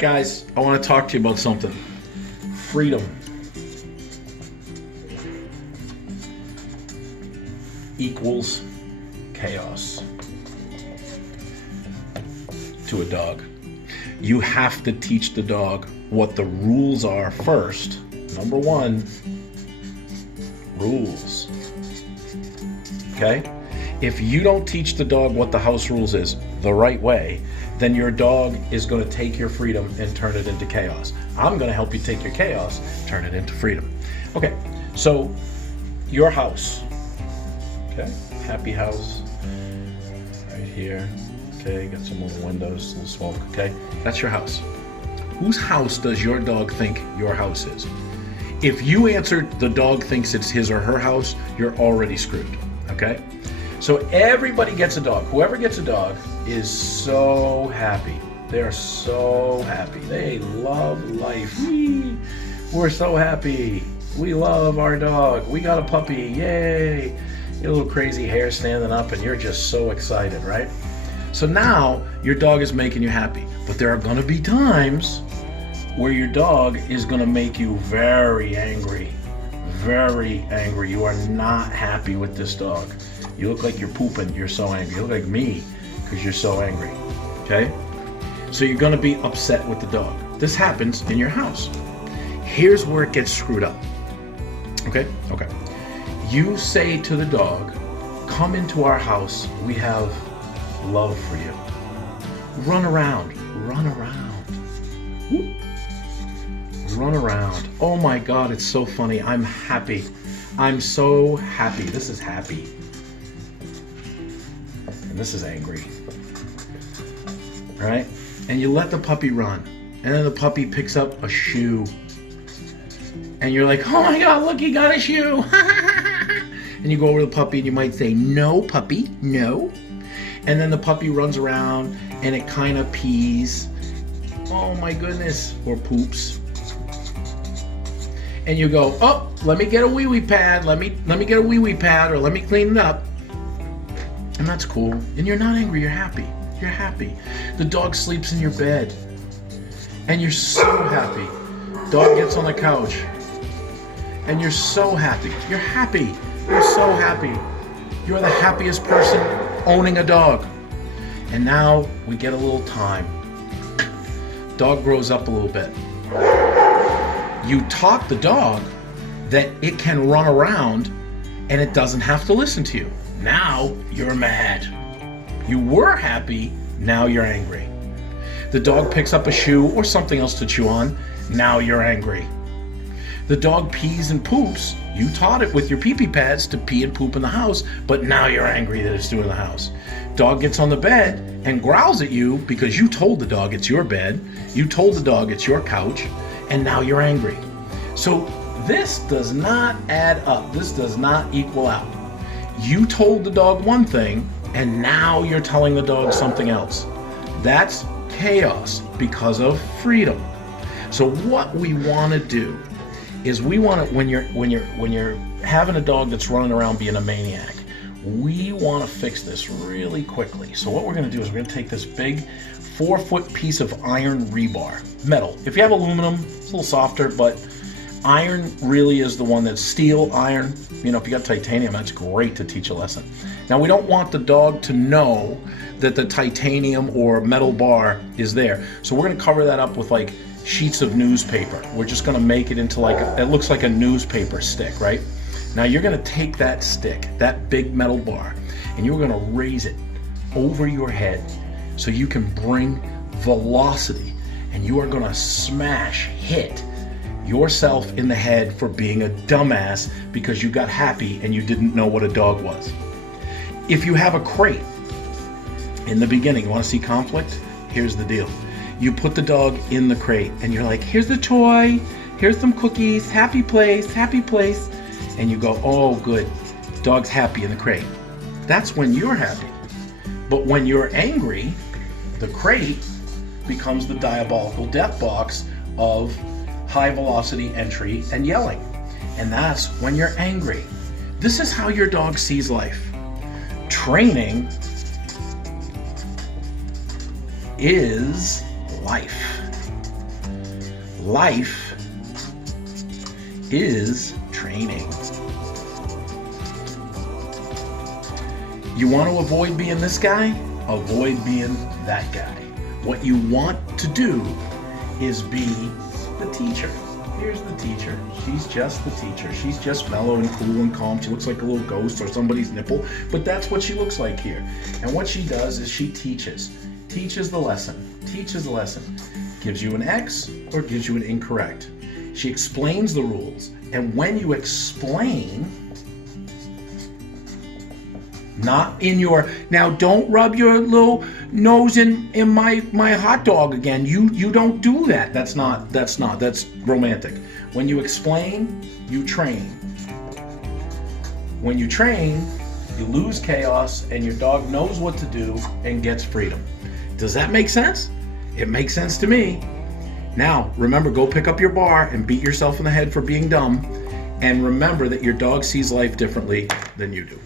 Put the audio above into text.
guys, I want to talk to you about something. Freedom equals chaos to a dog. You have to teach the dog what the rules are first. Number one, rules. Okay? If you don't teach the dog what the house rules is the right way, then your dog is going to take your freedom and turn it into chaos. I'm going to help you take your chaos, turn it into freedom. Okay, so your house. Okay, happy house. Right here. Okay, got some little windows, little smoke. Okay, that's your house. Whose house does your dog think your house is? If you answered the dog thinks it's his or her house, you're already screwed. Okay? So everybody gets a dog. Whoever gets a dog is so happy. They're so happy. They love life. We're so happy. We love our dog. We got a puppy. Yay. Your little crazy hair standing up and you're just so excited, right? So now your dog is making you happy. But there are going to be times where your dog is going to make you very angry. Very angry. You are not happy with this dog. You look like you're pooping. You're so angry. You look like me because you're so angry. Okay? So you're going to be upset with the dog. This happens in your house. Here's where it gets screwed up. Okay? Okay. You say to the dog, come into our house. We have love for you. Run around. Run around. Whoop. Run around. Oh my God, it's so funny. I'm happy. I'm so happy. This is happy. And this is angry. Right? And you let the puppy run. And then the puppy picks up a shoe. And you're like, oh my God, look, he got a shoe. And you go over to the puppy and you might say, no, puppy, no. And then the puppy runs around and it kind of pees. Oh my goodness. Or poops. And you go, oh, let me get a wee-wee pad. Let me get a wee-wee pad, or let me clean it up. And that's cool. And you're not angry, you're happy. You're happy. The dog sleeps in your bed. And you're so happy. Dog gets on the couch. And you're so happy. You're happy. You're so happy. You're the happiest person owning a dog. And now we get a little time. Dog grows up a little bit. You taught the dog that it can run around and it doesn't have to listen to you. Now you're mad. You were happy, now you're angry. The dog picks up a shoe or something else to chew on, now you're angry. The dog pees and poops. You taught it with your pee-pee pads to pee and poop in the house, but now you're angry that it's doing the house. Dog gets on the bed and growls at you because you told the dog it's your bed, you told the dog it's your couch, and now you're angry. So this does not add up. This does not equal out. You told the dog one thing, and now you're telling the dog something else. That's chaos because of freedom. So what we want to do is we want to, when you're having a dog that's running around being a maniac, we want to fix this really quickly. So what we're going to do is we're going to take this big 4-foot piece of iron rebar, metal. If you have aluminum, it's a little softer, but iron really is the one that's steel, iron. You know, if you got titanium, that's great to teach a lesson. Now, we don't want the dog to know that the titanium or metal bar is there. So we're going to cover that up with like sheets of newspaper. We're just going to make it into like, it looks like a newspaper stick, right? Now you're going to take that stick, that big metal bar, and you're going to raise it over your head so you can bring velocity, and you are going to hit yourself in the head for being a dumbass because you got happy and you didn't know what a dog was. If you have a crate in the beginning, you want to see conflict? Here's the deal. You put the dog in the crate and you're like, here's the toy, here's some cookies, happy place, happy place. And you go, oh good, dog's happy in the crate. That's when you're happy. But when you're angry, the crate becomes the diabolical death box of high velocity entry and yelling. And that's when you're angry. This is how your dog sees life. Training is life. Life is training. You want to avoid being this guy? Avoid being that guy. What you want to do is be the teacher. Here's the teacher. She's just the teacher. She's just mellow and cool and calm. She looks like a little ghost or somebody's nipple, but that's what she looks like here. And what she does is she teaches the lesson, gives you an X or gives you an incorrect. She explains the rules. And when you explain, not in your, now don't rub your little nose in my hot dog again. You don't do that. That's romantic. When you explain, you train. When you train, you lose chaos and your dog knows what to do and gets freedom. Does that make sense? It makes sense to me. Now, remember, go pick up your bar and beat yourself in the head for being dumb. And remember that your dog sees life differently than you do.